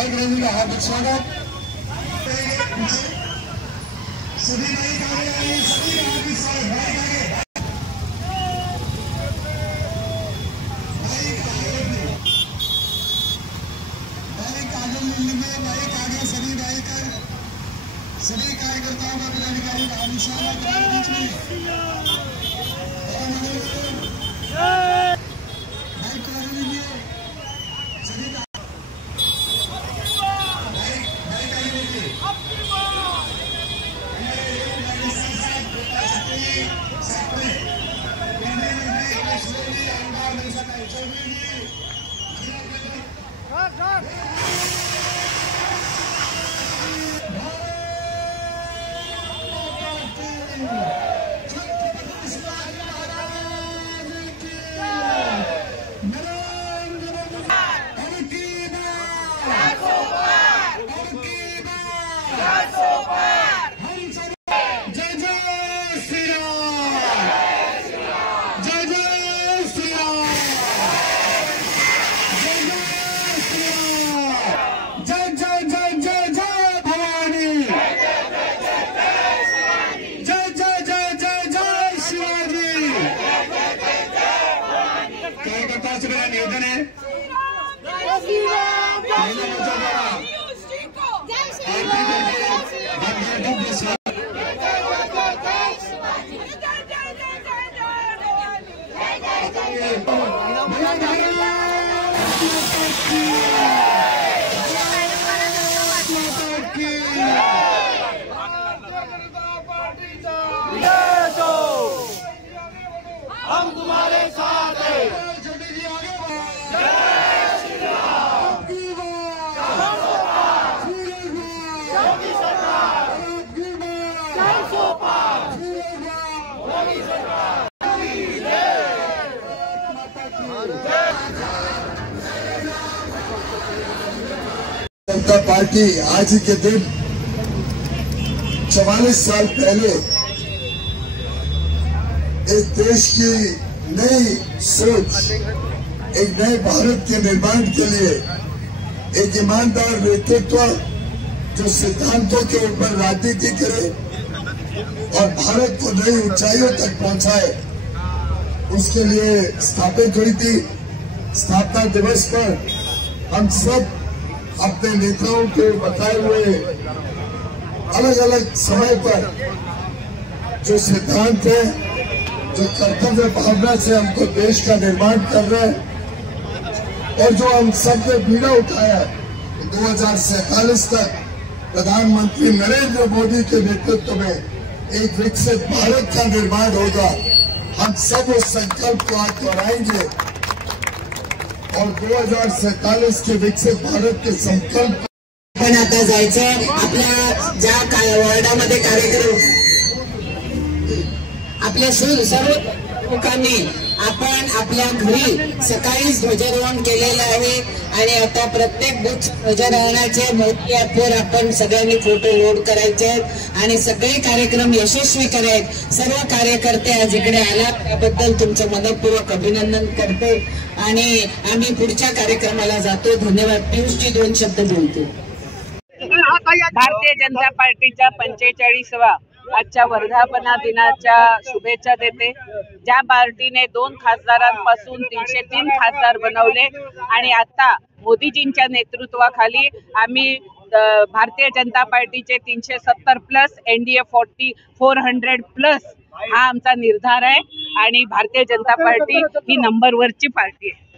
भाई बहनों का हार्दिक स्वागत। सभी भाई सभी का हार्दिक स्वागत। सभी कार्यकर्ताओं का पदाधिकारी का बीच निवेदन है हम तुम्हारे साथ हैं। जनता पार्टी आज ही के दिन 44 साल पहले इस देश की नई सोच, एक नए भारत के निर्माण के लिए एक ईमानदार नेतृत्व जो सिद्धांतों के ऊपर राजनीति करे और भारत को नई ऊंचाइयों तक पहुंचाए, उसके लिए स्थापित हुई थी। स्थापना दिवस पर हम सब अपने नेताओं के बताए हुए अलग अलग समय पर जो सिद्धांत है, जो कर्तव्य भावना से हमको देश का निर्माण कर रहे हैं और जो हम सब ने बीड़ा उठाया 2047 तक प्रधानमंत्री नरेंद्र मोदी के नेतृत्व में एक विकसित भारत का निर्माण होगा। हम सब उस संकल्प को आज दोहराएंगे और 2047 के विकसित भारत के संकल्प पण आता जायचं आपल्या ज्या वार्डामध्ये कार्यक्रम आपल्या सर्व लोकांनी आपण आपल्या घरी सकाळीच ध्वजारोहण केलेलं आहे आणि आता प्रत्येक बूथ ध्वजारोहणाचे मोदी ॲपवर आपण सगळ्यांनी फोटो लोड करायचे आहेत आणि सगळे कार्यक्रम यशस्वी करायचे। सर्व कार्यकर्ते आज इकडे आला त्याबद्दल तुमचं मनपूर्वक अभिनंदन करते आणि आम्ही पुढच्या कार्यक्रमाला जातो। धन्यवाद। पियुषजी 2 शब्द बोलतील। भारतीय जनता पार्टीच्या 45वा आजच्या वर्धापना दिनाच्या शुभेच्छा देते। ज्या पार्टीने 2 खासदारांपासून 303 खासदार बनवले आणि आता मोदीजींच्या नेतृत्वाखाली आम्ही भारतीय जनता पार्टीचे 370 प्लस NDA 400 प्लस हा आमचा निर्धार आहे आणि भारतीय जनता पार्टी ही नंबर 1 ची पार्टी आहे।